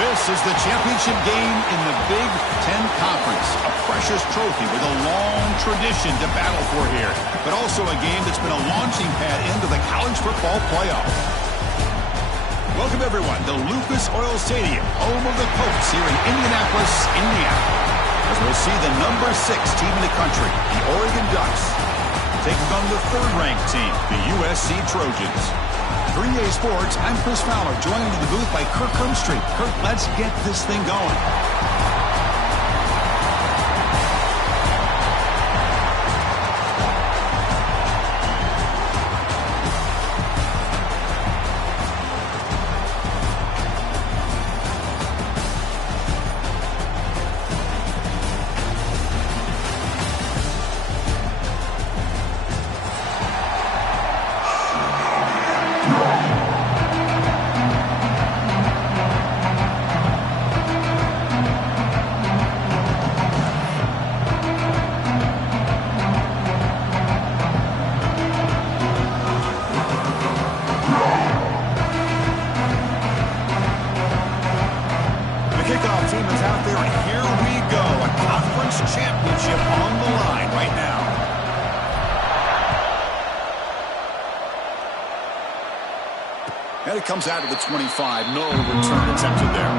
This is the championship game in the Big Ten Conference. A precious trophy with a long tradition to battle for here, but also a game that's been a launching pad into the college football playoff. Welcome, everyone, to Lucas Oil Stadium, home of the Colts here in Indianapolis, Indiana. As we'll see the number 6 team in the country, the Oregon Ducks, taking on the third-ranked team, the USC Trojans. 3A Sports, I'm Chris Fowler, joined in the booth by Kirk Hermstreet. Kirk, let's get this thing going. Kickoff team is out there, and here we go. A conference championship on the line right now. And it comes out of the 25. No return attempted there.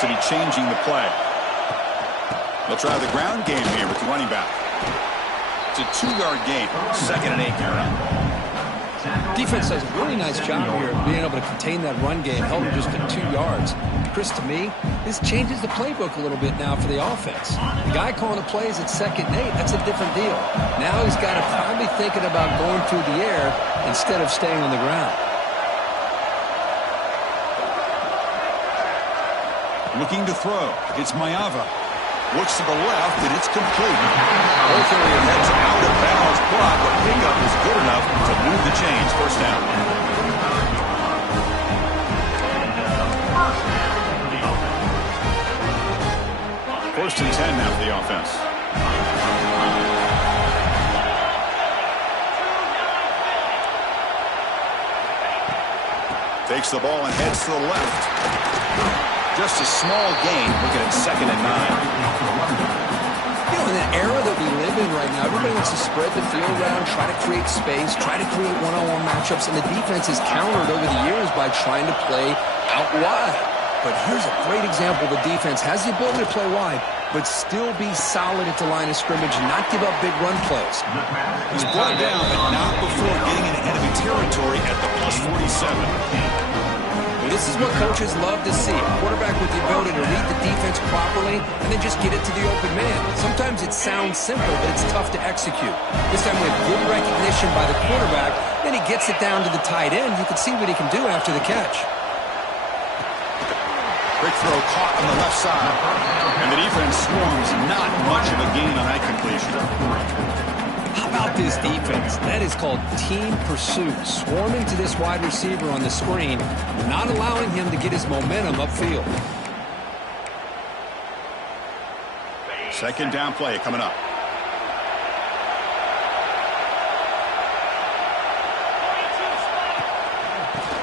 To be changing the play. They'll try the ground game here with the running back. It's a 2-yard gain. 2nd and 8 here. Defense does a really nice job here of being able to contain that run game, held him just at 2 yards. Chris, to me, this changes the playbook a little bit now for the offense. The guy calling the plays at 2nd and 8, that's a different deal. Now he's got to probably thinking about going through the air instead of staying on the ground. Looking to throw. It's Mayava. Looks to the left, and it's complete. Both area heads out of bounds, but the pickup is good enough to move the chains. First down. First and 10 now for the offense. Takes the ball and heads to the left. Just a small gain. Looking at 2nd and 9. You know, in the era that we live in right now, everybody wants to spread the field around, try to create space, try to create one-on-one matchups, and the defense is countered over the years by trying to play out wide. But here's a great example. The defense has the ability to play wide, but still be solid at the line of scrimmage and not give up big run plays. He's brought down, but not before getting into enemy territory at the +47. This is what coaches love to see. A quarterback with the ability to read the defense properly and then just get it to the open man. Sometimes it sounds simple, but it's tough to execute. This time we have good recognition by the quarterback, then he gets it down to the tight end. You can see what he can do after the catch. Quick throw caught on the left side. And the defense swarms. Not much of a gain on that completion. How about this defense? That is called team pursuit. Swarming to this wide receiver on the screen, not allowing him to get his momentum upfield. 2nd down play coming up.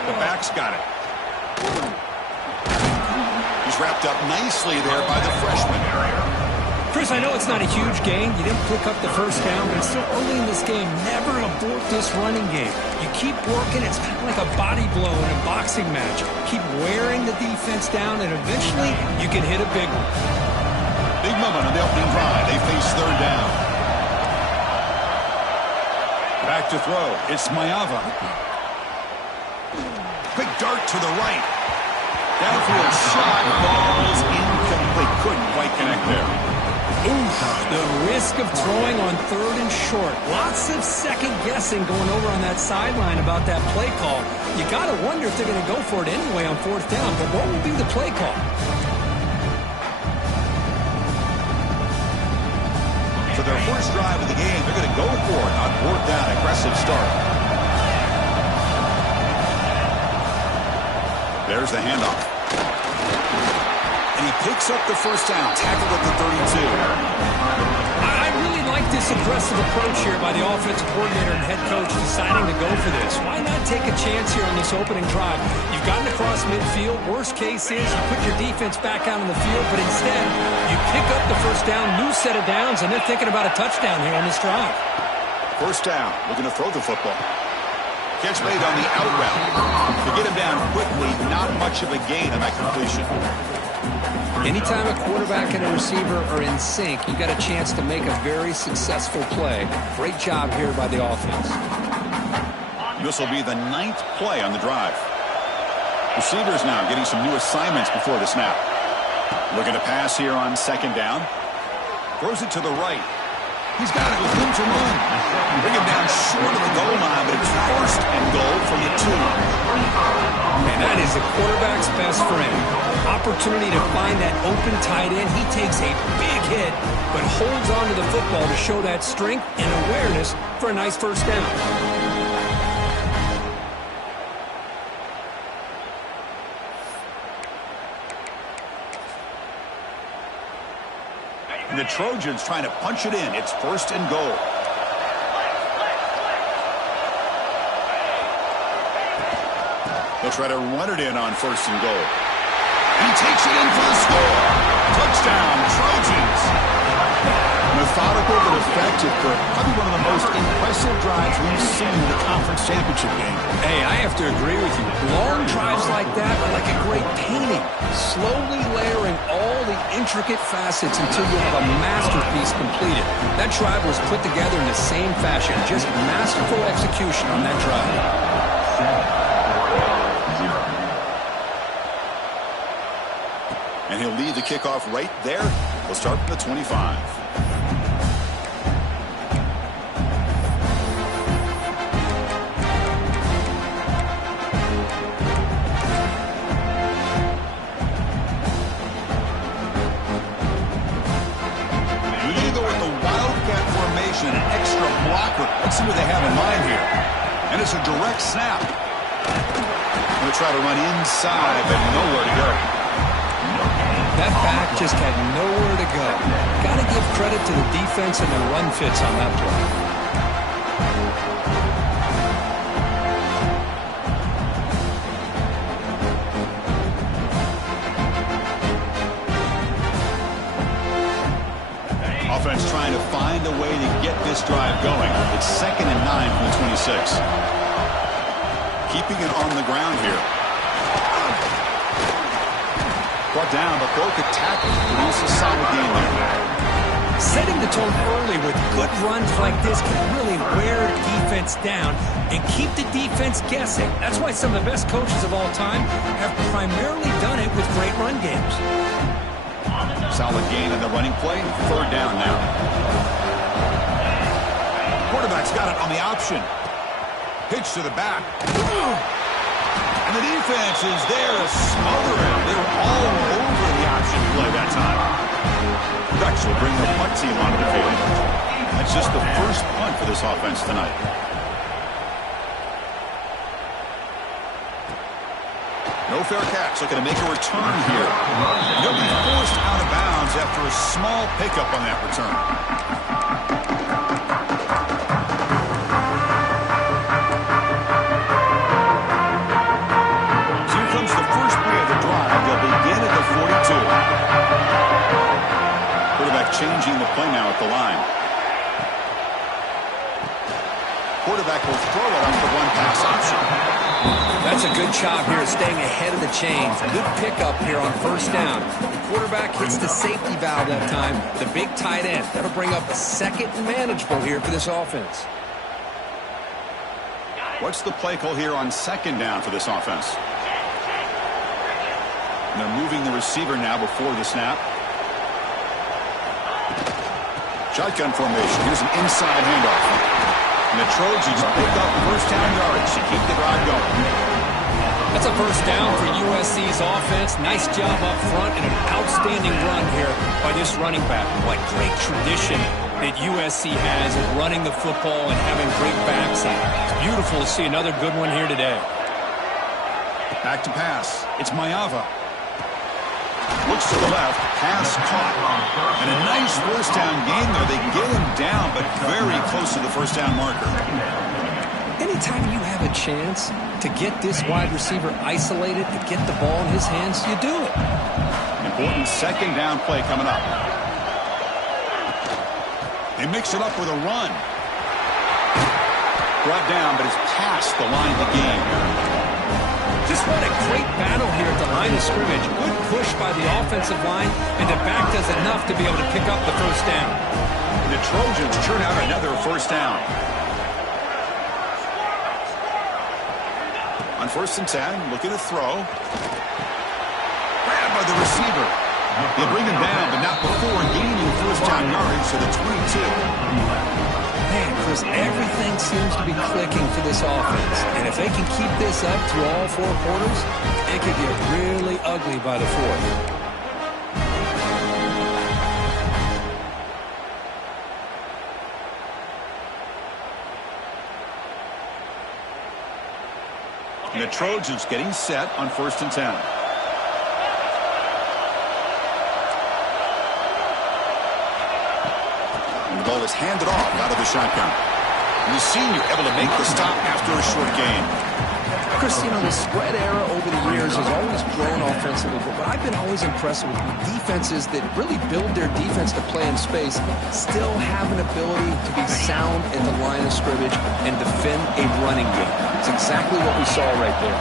The back's got it. He's wrapped up nicely there by the freshman. Chris, I know it's not a huge gain. You didn't pick up the first down, but it's still early in this game. Never abort this running game. You keep working. It's kind of like a body blow in a boxing match. Keep wearing the defense down, and eventually you can hit a big one. Big moment on the opening drive. They face 3rd down. Back to throw. It's Mayava. Quick dart to the right. Downfield shot. Ball's incomplete. Couldn't quite connect there. Oof, the risk of throwing on 3rd and short. Lots of second guessing going over on that sideline about that play call. You got to wonder if they're going to go for it anyway on 4th down, but what will be the play call? For their first drive of the game, they're going to go for it on 4th down. Aggressive start. There's the handoff. And he picks up the first down, tackled at the 32. I really like this aggressive approach here by the offensive coordinator and head coach deciding to go for this. Why not take a chance here on this opening drive? You've gotten across midfield. Worst case is you put your defense back out on the field, but instead you pick up the first down, new set of downs, and they're thinking about a touchdown here on this drive. First down, looking to throw the football. Catch made on the out route. To get him down quickly, not much of a gain on that completion. Anytime a quarterback and a receiver are in sync, you got a chance to make a very successful play. Great job here by the offense. This will be the 9th play on the drive. Receivers now getting some new assignments before the snap. Looking to pass here on second down. Throws it to the right. He's got it with room to run. Bring him down short of the goal line, but it's first and goal from the 2. And that is the quarterback's best friend. Opportunity to find that open tight end. He takes a big hit, but holds on to the football to show that strength and awareness for a nice first down. And the Trojans trying to punch it in. It's first and goal. They'll try to run it in on first and goal. He takes it in for the score. Touchdown, Trojans. Methodical but effective for probably one of the most impressive drives we've seen in the conference championship game. Hey, I have to agree with you. Long drives like that are like a great painting. Slowly layering all the intricate facets until you have a masterpiece completed. That drive was put together in the same fashion. Just masterful execution on that drive. And he'll lead the kickoff right there. We'll start from the 25. Usually go with the wildcat formation, an extra blocker. Let's see what they have in mind here. And it's a direct snap. Going to try to run inside, but nowhere to go. That back just had nowhere to go. Got to give credit to the defense and the run fits on that play. Offense trying to find a way to get this drive going. It's 2nd and 9 from the 26. Keeping it on the ground here. Brought down, but broke a tackle to produce a solid game there. Setting the tone early with good runs like this can really wear defense down and keep the defense guessing. That's why some of the best coaches of all time have primarily done it with great run games. Solid gain in the running play. 3rd down now. Quarterback's got it on the option. Pitch to the back. And the defense is there to smother him. They were all over the option play that time. Ducks will bring the punt team onto the field. That's just the first punt for this offense tonight. No fair catch. Looking to make a return here. He'll be forced out of bounds after a small pickup on that return. Changing the play now at the line. Quarterback will throw it on the one-pass option. That's a good job here staying ahead of the chains. Good pickup here on first down. The quarterback hits the safety valve that time. The big tight end. That'll bring up a 2nd and manageable here for this offense. What's the play call here on 2nd down for this offense? And they're moving the receiver now before the snap. Shotgun formation. Here's an inside handoff. And the Trojans pick up first down yards to keep the drive going. That's a first down for USC's offense. Nice job up front and an outstanding run here by this running back. What great tradition that USC has of running the football and having great backs. And it's beautiful to see another good one here today. Back to pass. It's Mayava. Looks to the left. Pass caught. And a nice first down gain there. They get him down, but very close to the first down marker. Anytime you have a chance to get this wide receiver isolated, to get the ball in his hands, you do it. Important second down play coming up. They mix it up with a run. Brought down, but it's past the line to gain. Just what a great battle here at the line of scrimmage. Good push by the offensive line, and the back does enough to be able to pick up the first down. The Trojans churn out another first down. On 1st and 10, looking to throw. Grabbed by the receiver. They bring him down, but not before gaining first down yardage to the 22. Man, Chris, everything seems to be clicking for this offense. And if they can keep this up through all 4 quarters, it could get really ugly by the 4th. And the Trojans getting set on 1st and 10. And the ball is handed off out of the shotgun. And the senior able to make the stop after a short gain. Chris, you know, the spread era over the years has always grown offensively, but what I've been always impressed with defenses that really build their defense to play in space still have an ability to be sound at the line of scrimmage and defend a running game. It's exactly what we saw right there.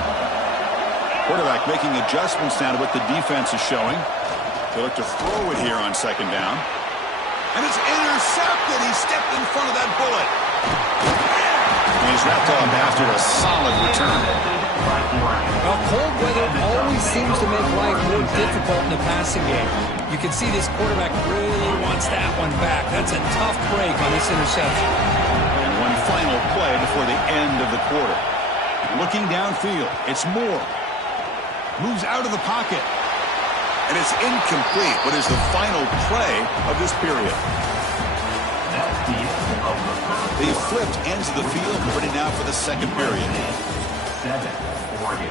Quarterback making adjustments now to what the defense is showing. They look to throw it here on 2nd down. And it's intercepted. He stepped in front of that bullet. And he's wrapped up after a solid return. Well, cold weather always seems to make life more difficult in the passing game. You can see this quarterback really wants that one back. That's a tough break on this interception. And one final play before the end of the quarter. Looking downfield, it's Moore. Moves out of the pocket. And it's incomplete. What is the final play of this period? They flipped ends of the field, ready now for the second period. 7-4-0.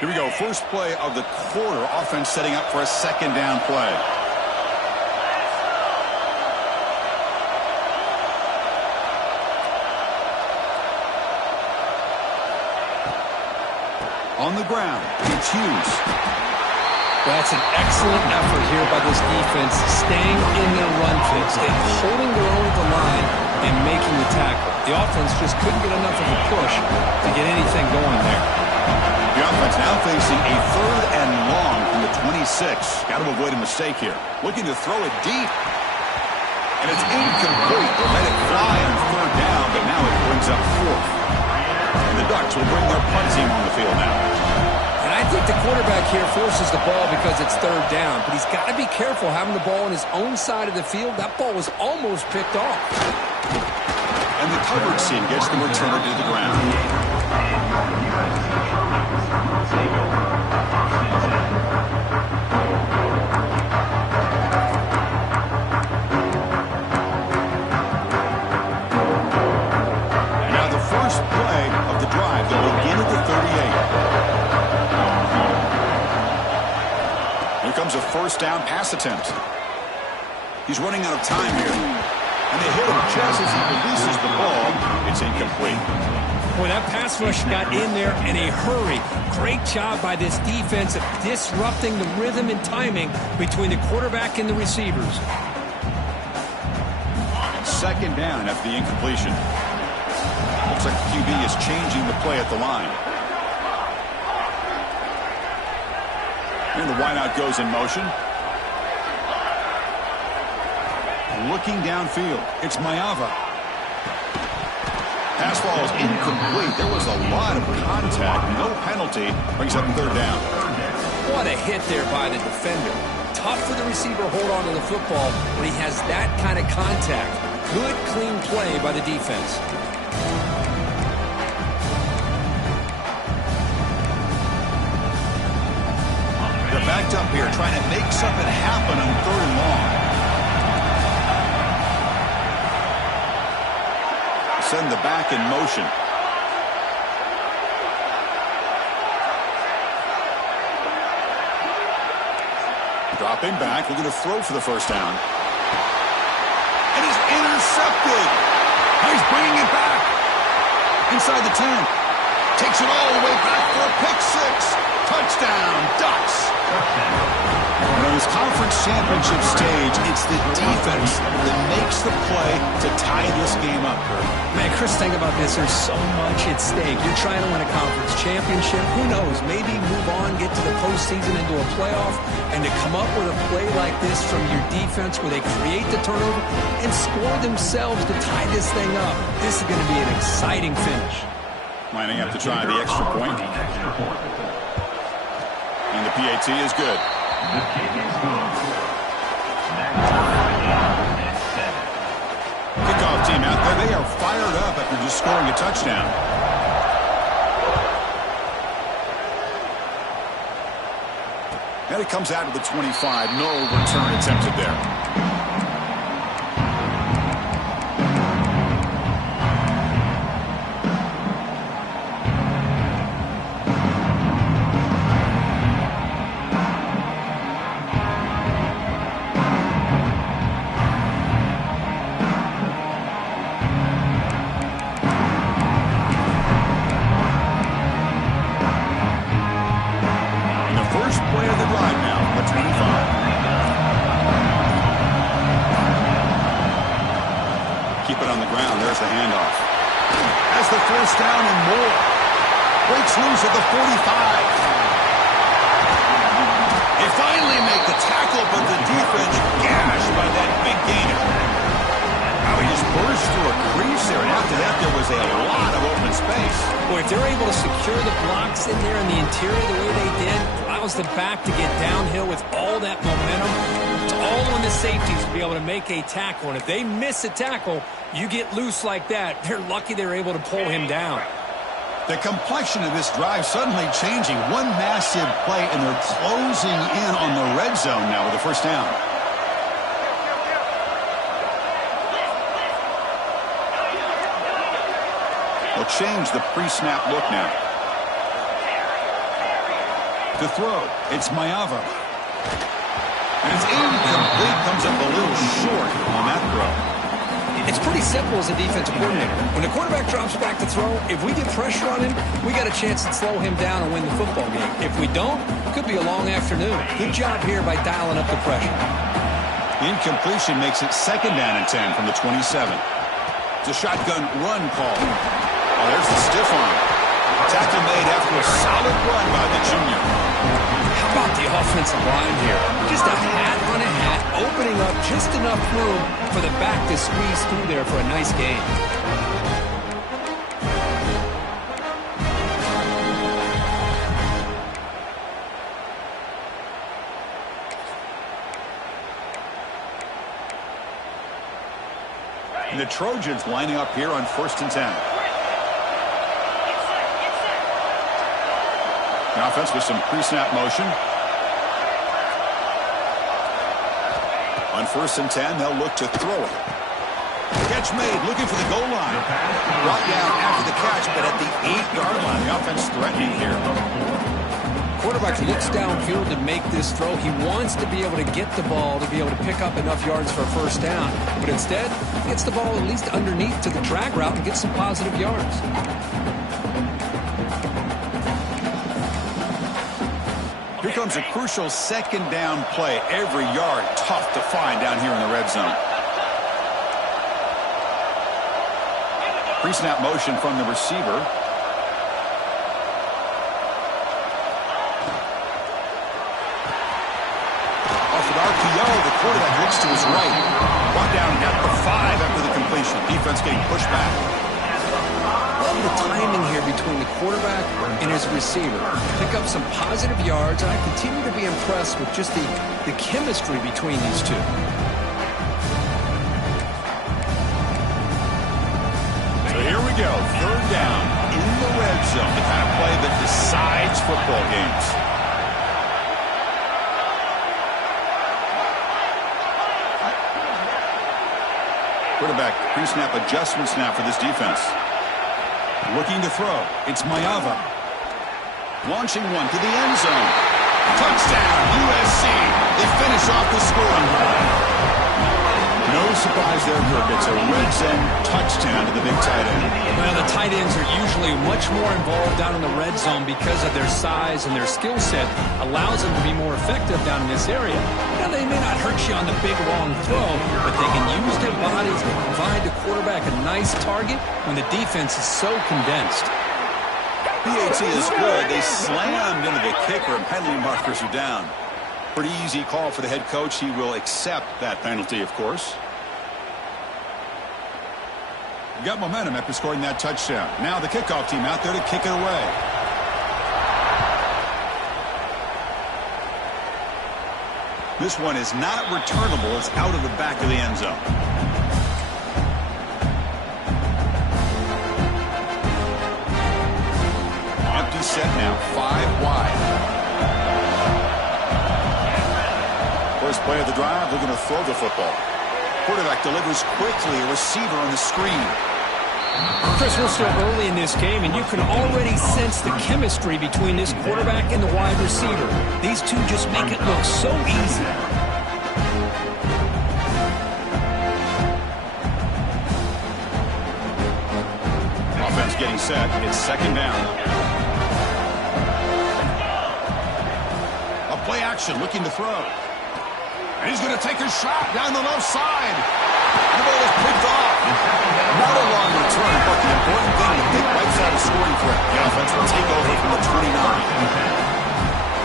Here we go. First play of the quarter. Offense setting up for a second down play. On the ground, it's Hughes. That's an excellent effort here by this defense, staying in their run fix and holding their own at the line and making the tackle. The offense just couldn't get enough of a push to get anything going there. The offense now facing a 3rd and long from the 26. Got to avoid a mistake here. Looking to throw it deep. And it's incomplete. They'll let it fly on 3rd down, but now it brings up 4th. And the Ducks will bring their punt team on the field now. And I think the quarterback here forces the ball because it's 3rd down, but he's got to be careful having the ball on his own side of the field. That ball was almost picked off. And the coverage team gets the returner to the ground. Now the first play of the drive. They'll begin at the 38. Here comes a first down pass attempt. He's running out of time here. And they hit him just as he releases the ball. It's incomplete. Boy, that pass rush got in there in a hurry. Great job by this defense of disrupting the rhythm and timing between the quarterback and the receivers. Second down after the incompletion. Looks like the QB is changing the play at the line. And the wideout goes in motion. Looking downfield, it's Mayava. Pass ball is incomplete. There was a lot of contact. No penalty. Brings up 3rd down. What a hit there by the defender. Tough for the receiver to hold on to the football when he has that kind of contact. Good, clean play by the defense. stacked up here, trying to make something happen on 3rd and long. Send the back in motion. Dropping back, looking to throw for the first down. And he's intercepted. Now he's bringing it back. Inside the 10. Takes it all the way back for a pick 6. Touchdown, Ducks. On this conference championship stage, it's the defense that makes the play to tie this game up. Man, Chris, think about this. There's so much at stake. You're trying to win a conference championship. Who knows? Maybe move on, get to the postseason, into a playoff, and to come up with a play like this from your defense where they create the turnover and score themselves to tie this thing up. This is going to be an exciting finish. Lining up to try the extra point. And the PAT is good. Kickoff team out there. They are fired up after just scoring a touchdown. And it comes out to the 25. No return attempted there. Keep it on the ground. There's the handoff. Has the first down and more. Breaks loose at the 45. They finally make the tackle, but the defense gashed by that big gainer. Now he just burst through a crease there, and after that there was a lot of open space. Boy, if they're able to secure the blocks in there in the interior the way they did, allows the back to get downhill with all that momentum. It's all on the safeties to be able to make a tackle, and if they miss a tackle, you get loose like that. They're lucky they're able to pull him down. The complexion of this drive suddenly changing. One massive play, and they're closing in on the red zone now with the first down. They'll change the pre-snap look now. To throw, it's Mayava. And it's incomplete, comes up a little short on that throw. It's pretty simple as a defensive coordinator. When the quarterback drops back to throw, if we get pressure on him, we got a chance to slow him down and win the football game. If we don't, it could be a long afternoon. Good job here by dialing up the pressure. Incompletion makes it 2nd down and 10 from the 27. It's a shotgun run call. Oh, there's the stiff arm. Tackle made after a solid run by the junior. How about the offensive line here? Just a hat on a hat, opening up just enough room for the back to squeeze through there for a nice gain. And the Trojans lining up here on 1st and 10. The offense with some pre-snap motion. On 1st and 10, they'll look to throw it. Catch made, looking for the goal line. Brought down after the catch, but at the 8-yard line, the offense threatening here. Quarterback looks downfield to make this throw. He wants to be able to get the ball to be able to pick up enough yards for a first down. But instead, he gets the ball at least underneath to the drag route and gets some positive yards. Here comes a crucial 2nd down play. Every yard tough to find down here in the red zone. Pre-snap motion from the receiver. Off an RPO, the quarterback looks to his right. Brought down at the 5 after the completion. Defense getting pushed back. Love the timing here between the quarterback and his receiver. Pick up some positive yards, and I continue to be impressed with just the chemistry between these two. So here we go, 3rd down in the red zone, the kind of play that decides football games. Quarterback pre-snap adjustments now for this defense. Looking to throw. It's Mayava. Launching one to the end zone. Touchdown, USC. They finish off the scoring drive. No surprise there, Kirk. It's a red zone touchdown to the big tight end. Well, the tight ends are usually much more involved down in the red zone because of their size and their skill set allows them to be more effective down in this area. Now, they may not hurt you on the big, long throw, but they can use their bodies to provide the quarterback a nice target when the defense is so condensed. PAT is good. They slammed into the kicker, and penalty markers are down. Pretty easy call for the head coach. He will accept that penalty, of course. Got momentum after scoring that touchdown. Now the kickoff team out there to kick it away. This one is not returnable. It's out of the back of the end zone. Empty set now, 5 wide. First play of the drive, looking to throw the football. Quarterback delivers quickly, a receiver on the screen. Chris, we're still early in this game, and you can already sense the chemistry between this quarterback and the wide receiver. These two just make it look so easy. Offense getting set. It's second down. A play action, looking to throw. And he's going to take a shot down the left side. And the ball is picked off. Not a long return, but the important thing, the big right side of scoring threat. The offense will take over from the 29.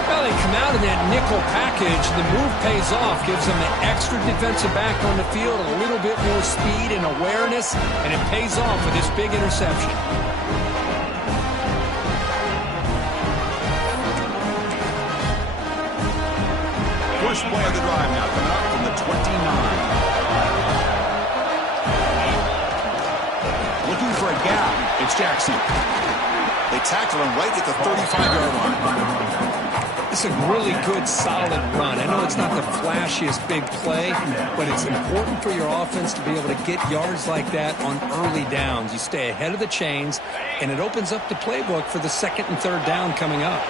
Well, they come out in that nickel package. The move pays off, gives them an extra defensive back on the field, a little bit more speed and awareness, and it pays off with this big interception. First play of the drive now coming up from the 29. Looking for a gap. It's Jackson. They tackle him right at the 35-yard line. It's a really good, solid run. I know it's not the flashiest big play, but it's important for your offense to be able to get yards like that on early downs. You stay ahead of the chains, and it opens up the playbook for the second and third down coming up.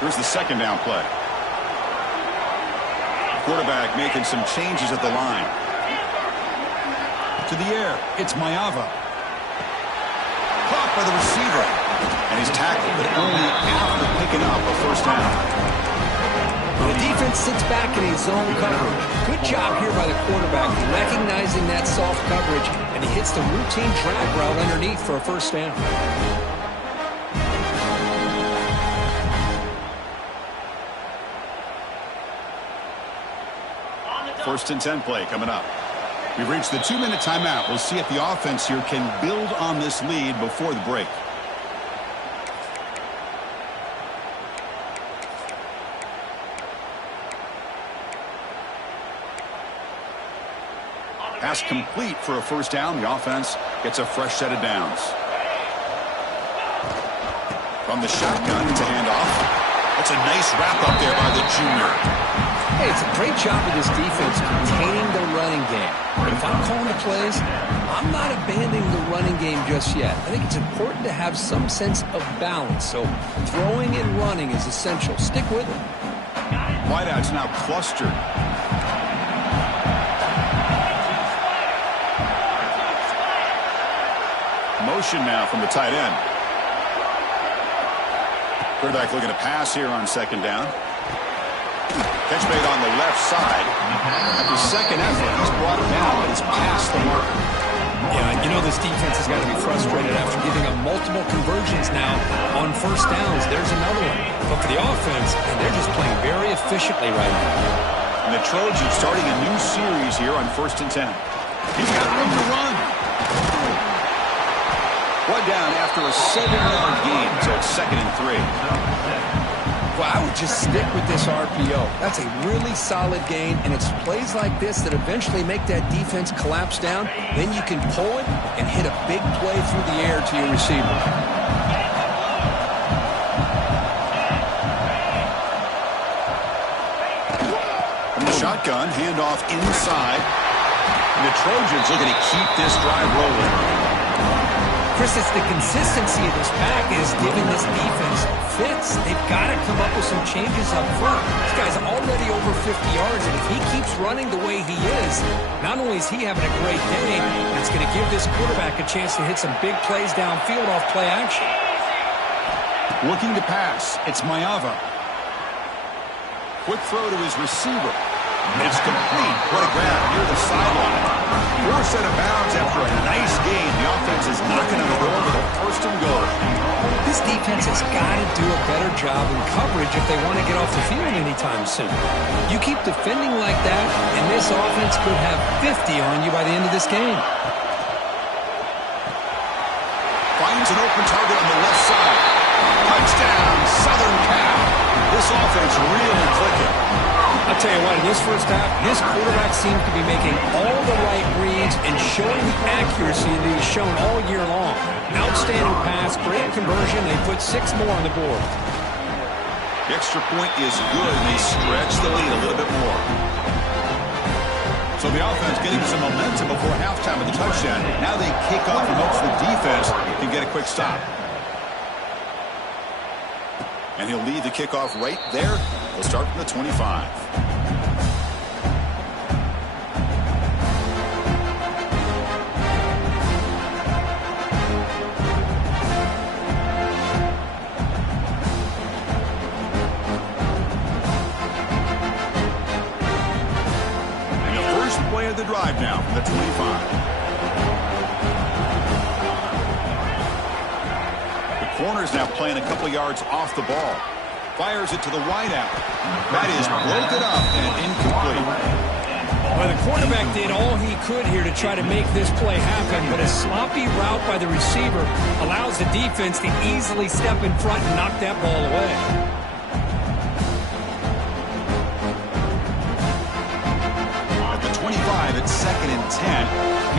Here's the second down play. Quarterback making some changes at the line. To the air, it's Mayava. Caught by the receiver. And he's tackled, but only after picking up a first down. The defense sits back in his zone coverage. Good job here by the quarterback, recognizing that soft coverage, and he hits the routine drag route underneath for a first down. First and 10 play coming up. We've reached the 2-minute timeout. We'll see if the offense here can build on this lead before the break. Pass complete for a first down. The offense gets a fresh set of downs. From the shotgun, it's a handoff. That's a nice wrap up there by the junior. Hey, it's a great job of this defense containing the running game. But if I'm calling the plays, I'm not abandoning the running game just yet. I think it's important to have some sense of balance. So throwing and running is essential. Stick with it. Wideouts now clustered. Motion now from the tight end. Quarterback looking to pass here on second down. Catch made on the left side. After second effort, he's brought it down, but he's past the marker. Yeah, you know this defense has got to be frustrated after giving up multiple conversions now on first downs. There's another one. But for the offense, they're just playing very efficiently right now. And the Trojans starting a new series here on 1st and 10. He's got room to run. One down after a 7-yard gain, so it's 2nd and 3. Well, I would just stick with this RPO. That's a really solid gain, and it's plays like this that eventually make that defense collapse down. Then you can pull it and hit a big play through the air to your receiver. From the shotgun, handoff inside. And the Trojans looking to keep this drive rolling. Chris, it's the consistency of this pack is giving this defense fits. They've got to come up with some changes up front. This guy's already over 50 yards, and if he keeps running the way he is, not only is he having a great day, it's going to give this quarterback a chance to hit some big plays downfield off play action. Looking to pass. It's Mayava. Quick throw to his receiver. It's complete. What a grab near the sideline. Forced out of bounds after a nice gain. The offense is knocking on the door with a first and goal. This defense has got to do a better job in coverage if they want to get off the field anytime soon. You keep defending like that, and this offense could have 50 on you by the end of this game. Finds an open target on the left side. Touchdown, Southern Cal. This offense really clicking. I'll tell you what, in this first half, this quarterback seems to be making all the right reads and showing the accuracy that he's shown all year long. Outstanding pass, great conversion. They put 6 more on the board. The extra point is good, and they stretch the lead a little bit more. So the offense getting some momentum before halftime with the touchdown. Now they kick off and hopes the defense can get a quick stop. And he'll lead the kickoff right there. We'll start from the 25. And the first play of the drive now from the 25. Corner's now playing a couple yards off the ball. Fires it to the wideout. That is broken up and incomplete. Well, the quarterback did all he could here to try to make this play happen, but a sloppy route by the receiver allows the defense to easily step in front and knock that ball away. At the 25, it's 2nd and 10.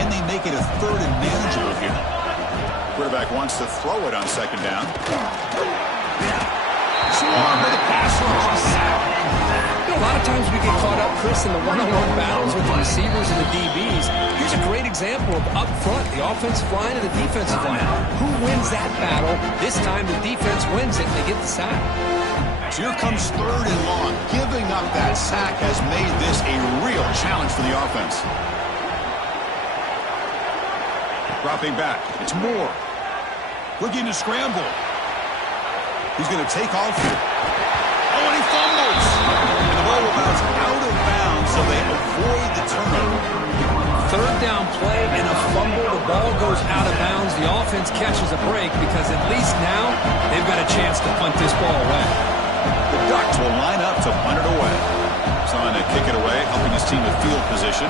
Can they make it a 3rd and manageable here? Quarterback wants to throw it on 2nd down. Swarm with a pass rush. You know, a lot of times we get caught up, Chris, in the one-on-one battles with the receivers and the DBs. Here's a great example of up front, the offensive line and the defensive line. Who wins that battle? This time the defense wins it and they get the sack. So here comes 3rd and long. Giving up that sack has made this a real challenge for the offense. Dropping back. It's Moore. Looking to scramble. He's going to take off here. Oh, and he fumbles. And the ball will bounce out of bounds, so they avoid the turnover. 3rd down play and a fumble. The ball goes out of bounds. The offense catches a break because at least now they've got a chance to punt this ball away. The Ducks will line up to punt it away. Trying to kick it away, helping his team with field position.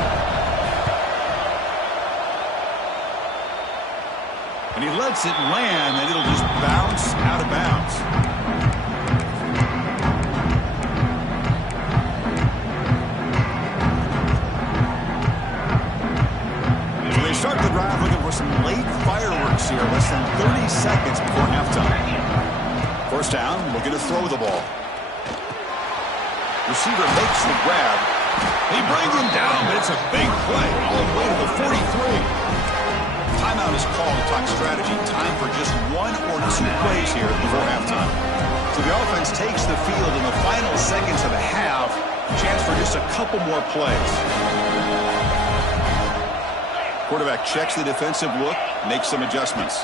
And he lets it land, and it'll just bounce out of bounds. So they start the drive looking for some late fireworks here, less than 30 seconds before halftime. 1st down, looking to throw the ball. Receiver makes the grab. He brings him down, but it's a big play all the way to the 43. Timeout is called to talk strategy. Time for just 1 or 2 plays here before halftime. So the offense takes the field in the final seconds of the half. Chance for just a couple more plays. Quarterback checks the defensive look, makes some adjustments.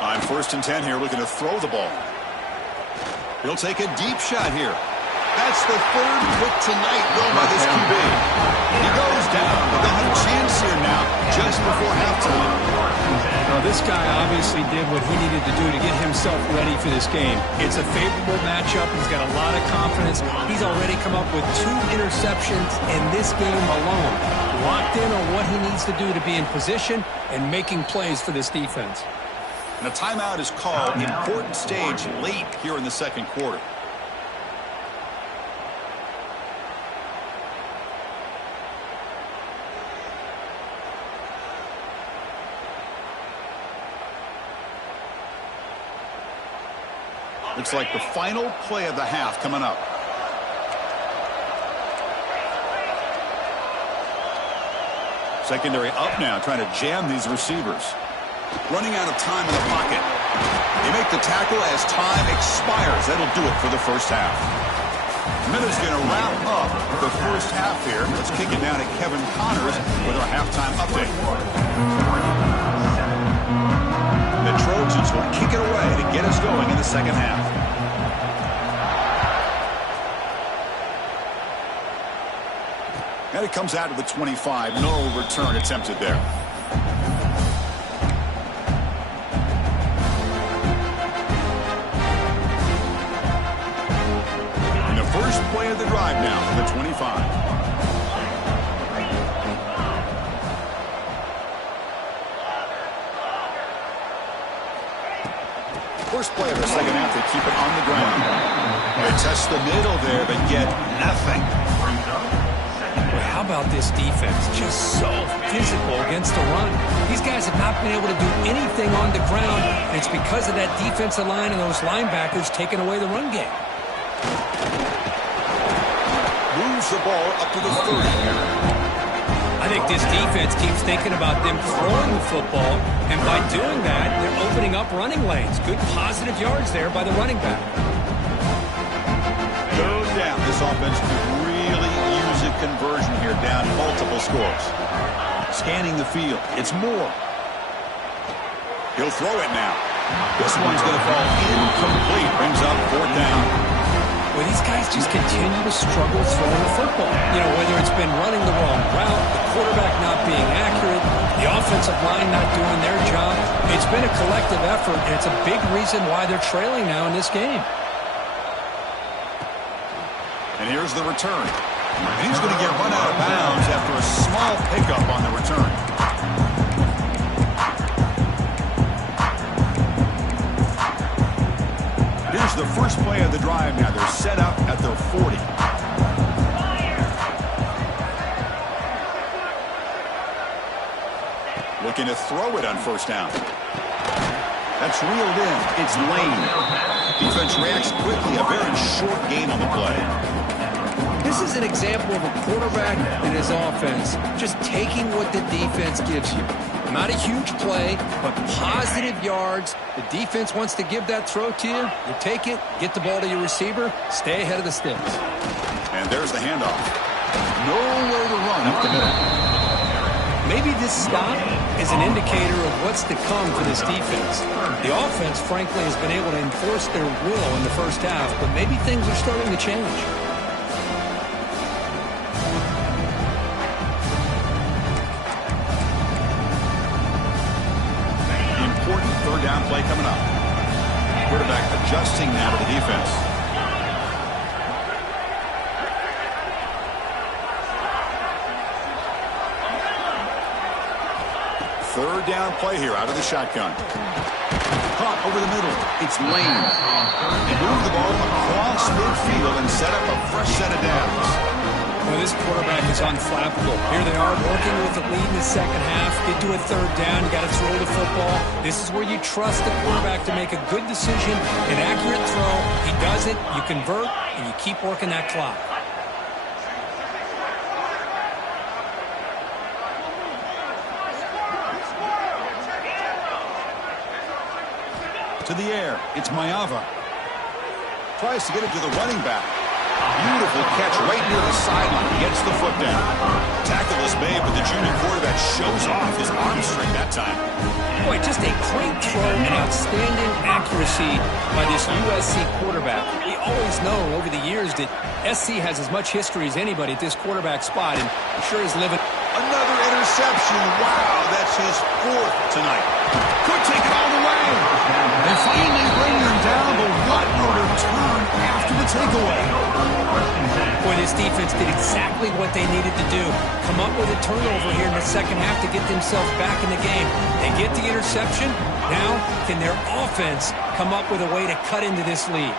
On 1st and 10 here, looking to throw the ball. He'll take a deep shot here. That's the 3rd pick tonight thrown by this QB. He goes down, but they'll have a chance here now just before halftime. Well, this guy obviously did what he needed to do to get himself ready for this game. It's a favorable matchup. He's got a lot of confidence. He's already come up with 2 interceptions in this game alone. Locked in on what he needs to do to be in position and making plays for this defense. And a timeout is called. Important stage late here in the 2nd quarter. Looks like the final play of the half coming up. Secondary up now, trying to jam these receivers. Running out of time in the pocket. They make the tackle as time expires. That'll do it for the first half. Miller's going to wrap up the first half here. Let's kick it down to Kevin Connors with our halftime update. The Trojans will kick it away to get us going in the second half. And it comes out of the 25. No return attempted there. And the first play of the drive now from the 25. First play of the second half, they keep it on the ground. They test the middle there, but get nothing. How about this defense? Just so physical against the run. These guys have not been able to do anything on the ground, and it's because of that defensive line and those linebackers taking away the run game. Moves the ball up to the 30 here. I think this defense keeps thinking about them throwing the football, and by doing that, they're opening up running lanes. Good positive yards there by the running back. Go down. This offense could really use a conversion here, down multiple scores. Scanning the field. It's Moore. He'll throw it now. This one's going to fall incomplete. Brings up fourth down. Well, these guys just continue to struggle throwing the football. You know, whether it's been running the wrong route, the quarterback not being accurate, the offensive line not doing their job. It's been a collective effort, and it's a big reason why they're trailing now in this game. And here's the return. And he's going to get run out of bounds after a small pickup on the return. Here's the first play of the drive now. They're set up at their 40. Looking to throw it on first down. That's reeled in. It's Lane. Defense reacts quickly. A very short gain on the play. This is an example of a quarterback and his offense just taking what the defense gives you. Not a huge play, but positive yards. The defense wants to give that throw to you. You take it, get the ball to your receiver, stay ahead of the sticks. And there's the handoff. Nowhere to run up the middle. Maybe this stop is an indicator of what's to come for this defense. The offense, frankly, has been able to enforce their will in the first half, but maybe things are starting to change. Third down play coming up. Quarterback adjusting now to the defense. Third down play here out of the shotgun. Caught over the middle. It's Lane. They move the ball across midfield and set up a fresh set of downs. Well, this quarterback is unflappable. Here they are working with the lead in the second half. Get to a third down. You got to throw the football. This is where you trust the quarterback to make a good decision, an accurate throw. He does it, you convert, and you keep working that clock. To the air. It's Mayava. Tries to get it to the running back. Beautiful catch right near the sideline. He gets the foot down. Tackle is made, but the junior quarterback shows off his arm strength that time. Boy, just a great throw and outstanding accuracy by this USC quarterback. We always know over the years that SC has as much history as anybody at this quarterback spot, and I'm sure he's living. Another interception. Wow, that's his fourth tonight. Could take it all the way. They finally bring him down, but what a return after the takeaway. Boy, this defense did exactly what they needed to do. Come up with a turnover here in the second half to get themselves back in the game. They get the interception. Now, can their offense come up with a way to cut into this lead?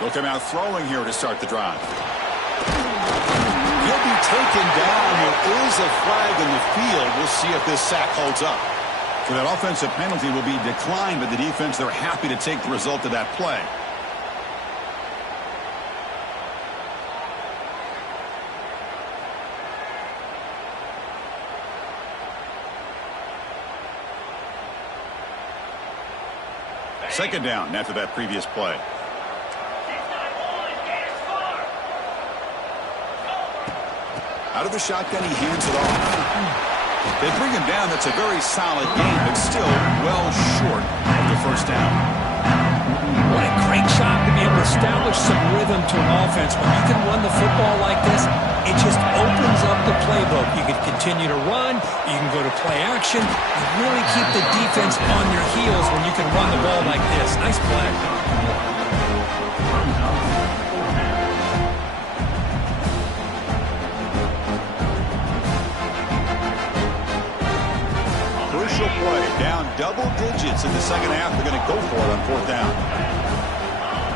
They'll come out throwing here to start the drive. He'll be taken down. There is a flag in the field. We'll see if this sack holds up. So that offensive penalty will be declined by the defense. They're happy to take the result of that play. Second down after that previous play. Out of the shotgun, he hands it off. They bring him down. That's a very solid game, but still well short of the first down. What a great job to be able to establish some rhythm to an offense. When you can run the football like this, it just opens up the playbook. You can continue to run. You can go to play action. You really keep the defense on your heels when you can run the ball like this. Nice play. Crucial play. Down double digits in the second half. They're going to go for it on fourth down.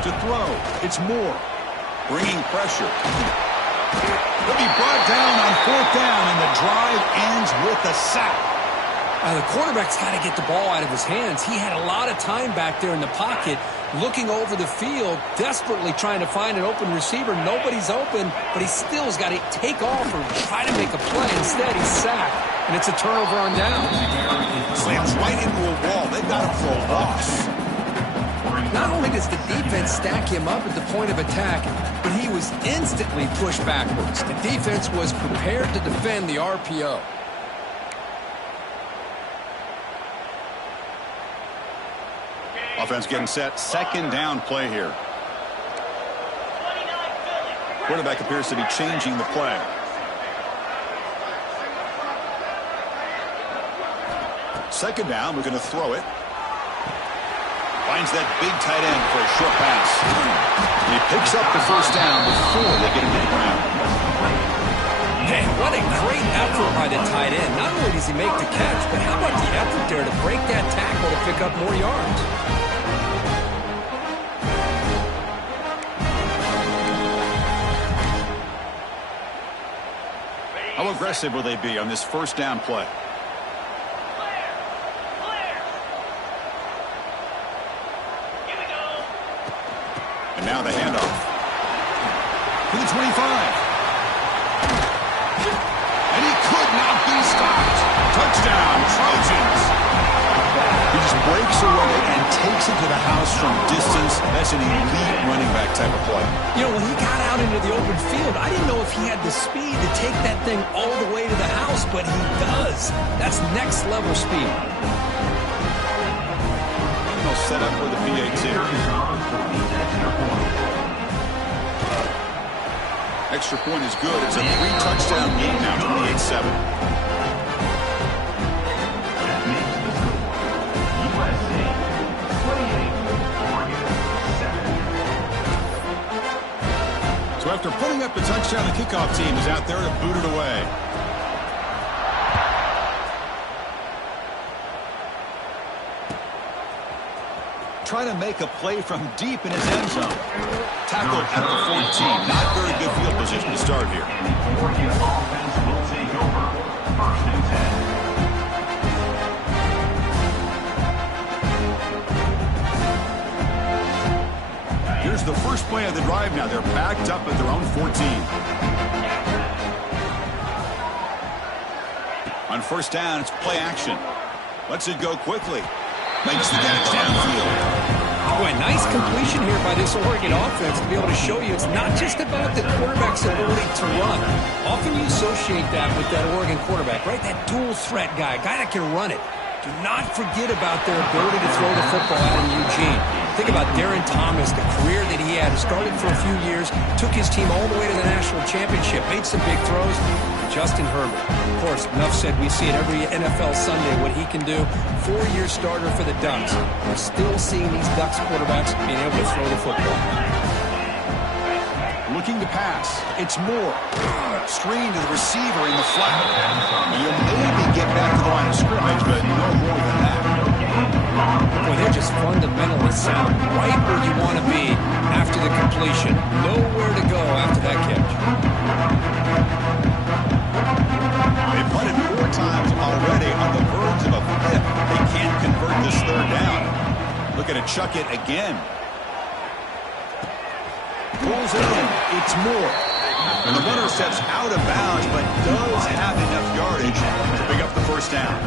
To throw, it's Moore. Bringing pressure. He'll be brought down on fourth down, and the drive ends with a sack. The quarterback's got to get the ball out of his hands. He had a lot of time back there in the pocket, looking over the field, desperately trying to find an open receiver. Nobody's open, but he still has got to take off or try to make a play. Instead, he's sacked, and it's a turnover on down. Slams right into a wall. They've got him for a loss. Not only does the defense stack him up at the point of attack, but he was instantly pushed backwards. The defense was prepared to defend the RPO. Offense getting set. Second down play here. Quarterback appears to be changing the play. Second down, we're going to throw it. Finds that big tight end for a short pass. He picks up the first down before they get him to the ground. Man, what a great effort by the tight end. Not only does he make the catch, but how about the effort there to break that tackle to pick up more yards? How aggressive will they be on this first down play? And now the handoff. To the 25. And he could not be stopped. Touchdown, Trojans. He just breaks away and takes it to the house from distance. That's an elite running back type of play. You know, when he got out into the open field, I didn't know if he had the speed to take that thing all the way to the house, but he does. That's next level speed. They'll set up with the PAT. Extra point is good. It's a 3-touchdown game now, 28-7. So after putting up the touchdown, the kickoff team is out there to boot it away. Trying to make a play from deep in his end zone. Tackled at the 14. Not very good field position to start here. Offense will take over. First and 10. Here's the first play of the drive now. They're backed up at their own 14. On first down, it's play action. Lets it go quickly. Makes the catch downfield. Boy, nice completion here by this Oregon offense to be able to show you it's not just about the quarterback's ability to run. Often you associate that with that Oregon quarterback, right? That dual threat guy that can run it. Do not forget about their ability to throw the football out in Eugene. Think about Darren Thomas, the career that he had. Started for a few years, took his team all the way to the national championship, made some big throws. Justin Herbert. Of course, enough said, we see it every NFL Sunday what he can do. 4-year starter for the Ducks. We're still seeing these Ducks quarterbacks being able to throw the football. Looking to pass. It's Moore. Screen to the receiver in the flat. You'll maybe get back to the line of scrimmage, but no more than that. Boy, they're just fundamentally sound. Right where you want to be after the completion. Nowhere to go after that catch. They punted 4 times already on the verge of a fifth. They can't convert this third down. Looking to chuck it again. Pulls it in. It's Moore. And the runner steps out of bounds, but does have enough yardage to pick up the first down.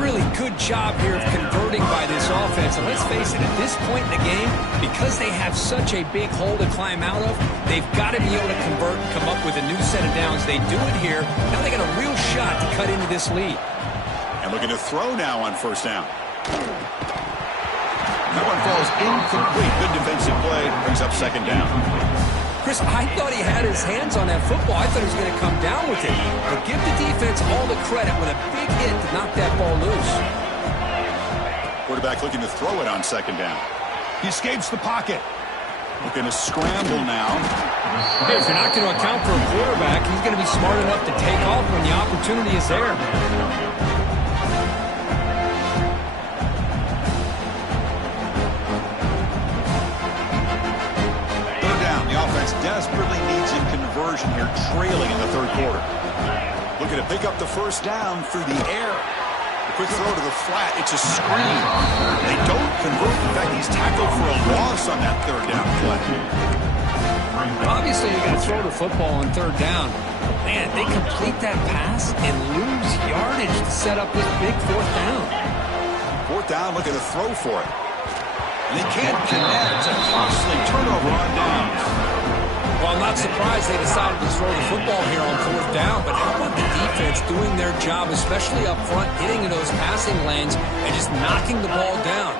Really good job here of converting by this offense. And let's face it, at this point in the game, because they have such a big hole to climb out of, they've got to be able to convert and come up with a new set of downs. They do it here. Now they got a real shot to cut into this lead. And looking to throw now on first down. That one falls incomplete. Good defensive play. Brings up second down. Chris, I thought he had his hands on that football. I thought he was going to come down with it. But give the defense all the credit with a big hit to knock that ball loose. Quarterback looking to throw it on second down. He escapes the pocket. Looking to scramble now. Hey, if you're not going to account for a quarterback, he's going to be smart enough to take off when the opportunity is there. Desperately needs a conversion here, trailing in the third quarter. Looking to pick up the first down through the air. A quick throw to the flat. It's a screen. They don't convert. In fact, he's tackled for a loss on that third down play. Obviously, you got to throw the football on third down. Man, they complete that pass and lose yardage to set up this big fourth down. Fourth down, looking to throw for it. And they can't connect. It's a costly turnover on downs. Well, I'm not surprised they decided to throw the football here on fourth down, but how about the defense doing their job, especially up front, getting in those passing lanes and just knocking the ball down?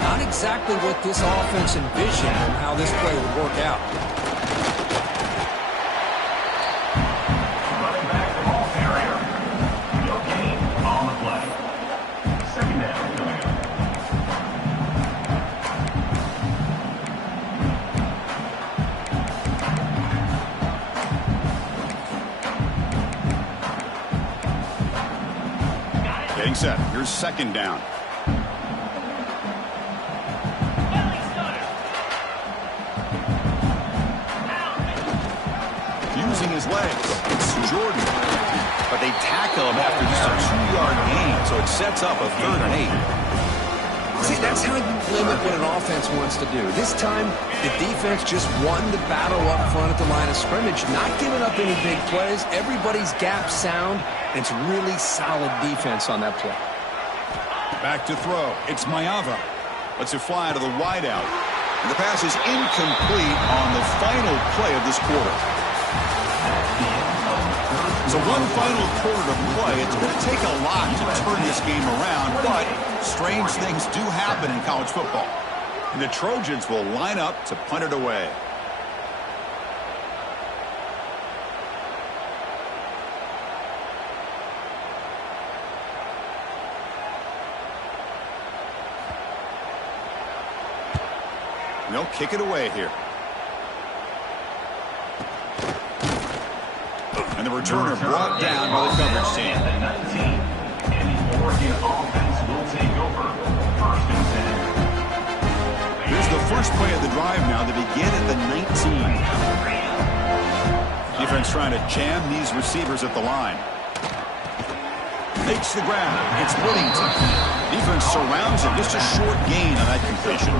Not exactly what this offense envisioned and how this play would work out. Running back the ball carrier. No gain on the play. Second down coming up. Getting set. Here's second down. Using his legs. It's Jordan. But they tackle him after just a 2-yard gain, so it sets up a 3rd and 8. See, that's how you limit what an offense wants to do. This time, the defense just won the battle up front at the line of scrimmage, not giving up any big plays. Everybody's gap sound. It's really solid defense on that play. Back to throw. It's Mayava. Lets it fly to the wideout. And the pass is incomplete on the final play of this quarter. So one final quarter to play. It's going to take a lot to turn this game around, but strange things do happen in college football. And the Trojans will line up to punt it away. And they'll kick it away here. And the returner brought down by the coverage team. And the Oregon offense will take over. First and 10. Here's the first play of the drive now to begin at the 19. Defense trying to jam these receivers at the line. Makes the grab. It's Whittington. Defense surrounds him. Just a short gain on that completion.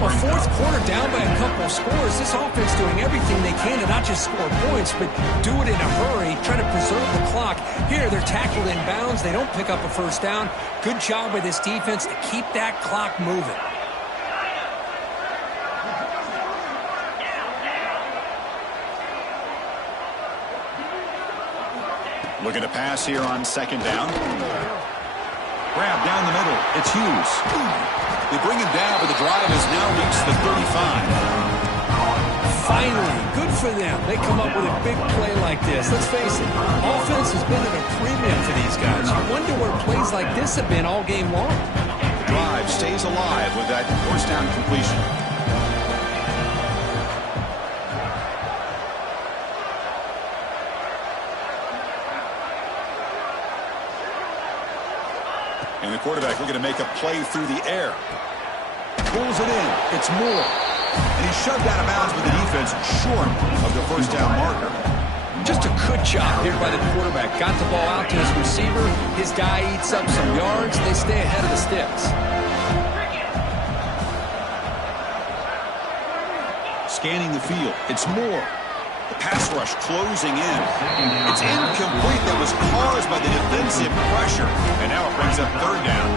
Well, fourth quarter down by a couple of scores. This offense doing everything they can to not just score points, but do it in a hurry, try to preserve the clock. Here, they're tackled in bounds. They don't pick up a first down. Good job by this defense to keep that clock moving. Looking to pass here on second down. Grab down the middle. It's Hughes. They bring him down, but the drive has now reached the 35. Finally, good for them. They come up with a big play like this. Let's face it, offense has been at a premium for these guys. I wonder where plays like this have been all game long. The drive stays alive with that first down completion. And the quarterback looking to make a play through the air. Pulls it in. It's Moore. And he's shoved out of bounds with the defense short of the first down marker. Just a good job here by the quarterback. Got the ball out to his receiver. His guy eats up some yards. They stay ahead of the sticks. Scanning the field. It's Moore. Pass rush closing in. It's incomplete. That was caused by the defensive pressure. And now it brings up third down.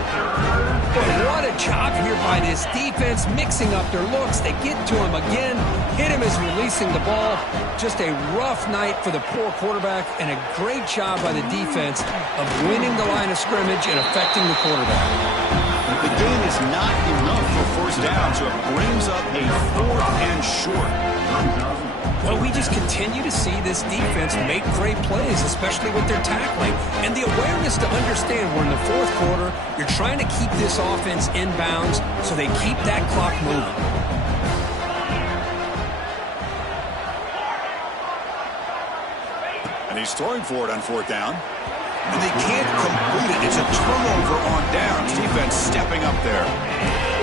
Boy, what a job here by this defense, mixing up their looks. They get to him again, hit him as releasing the ball. Just a rough night for the poor quarterback, and a great job by the defense of winning the line of scrimmage and affecting the quarterback. The gain is not enough for first down, so it brings up a 4th and short. Well, we just continue to see this defense make great plays, especially with their tackling. And the awareness to understand we're in the 4th quarter, you're trying to keep this offense in bounds so they keep that clock moving. And he's throwing for it on 4th down. And they can't complete it. It's a turnover on downs. Defense stepping up there.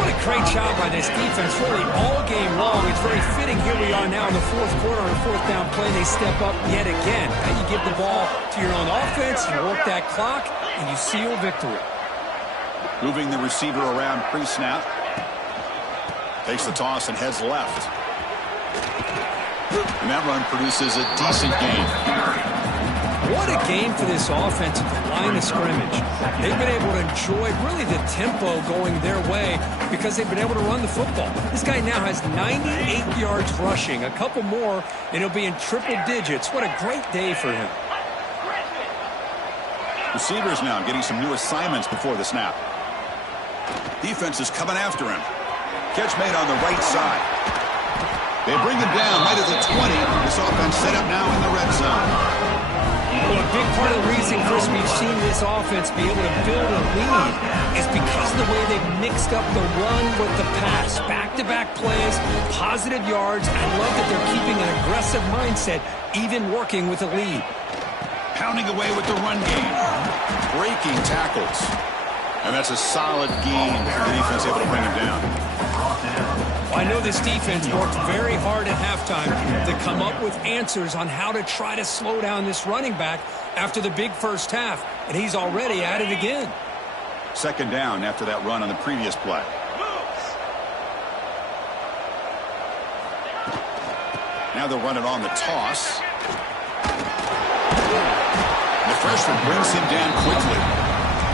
What a great job by this defense, really all game long. It's very fitting. Here we are now in the 4th quarter on a 4th down play. They step up yet again. Now you give the ball to your own offense, you work that clock, and you seal victory. Moving the receiver around pre-snap. Takes the toss and heads left. And that run produces a decent gain. What a game for this offense at the line of scrimmage. They've been able to enjoy really the tempo going their way because they've been able to run the football. This guy now has 98 yards rushing. A couple more, and he'll be in triple digits. What a great day for him. Receivers now getting some new assignments before the snap. Defense is coming after him. Catch made on the right side. They bring him down right at the 20. This offense set up now in the red zone. Well, a big part of the reason, Chris, we've seen this offense be able to build a lead is because of the way they've mixed up the run with the pass. Back-to-back plays, positive yards. I love that they're keeping an aggressive mindset, even working with a lead. Pounding away with the run game. Breaking tackles. And that's a solid gain. The defense able to bring him down. I know this defense worked very hard at halftime to come up with answers on how to try to slow down this running back after the big first half, and he's already at it again. 2nd down after that run on the previous play. Now they'll run it on the toss. The freshman brings him down quickly.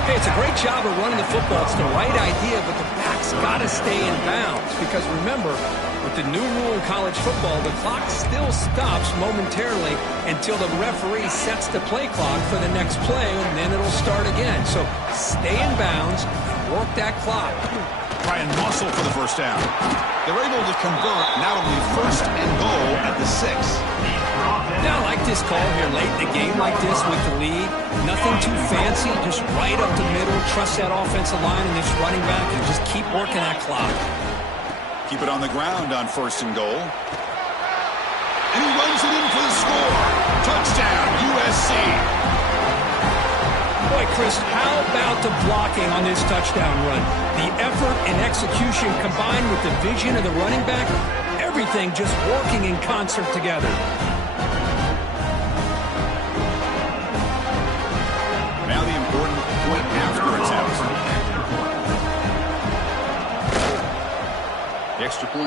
Hey, it's a great job of running the football. It's the right idea, but the back's got to stay in bounds. Because remember, with the new rule in college football, the clock still stops momentarily until the referee sets the play clock for the next play, and then it'll start again. So stay in bounds and work that clock. Try and muscle for the first down. They're able to convert not only 1st and goal at the 6. Now, I like this call here late in the game like this with the lead. Nothing too fancy, just right up the middle. Trust that offensive line and this running back and just keep working that clock. Keep it on the ground on 1st and goal. And he runs it in for the score. Touchdown, USC. Boy, Chris, how about the blocking on this touchdown run? The effort and execution combined with the vision of the running back, everything just working in concert together. Now the important point after it's out. The extra point.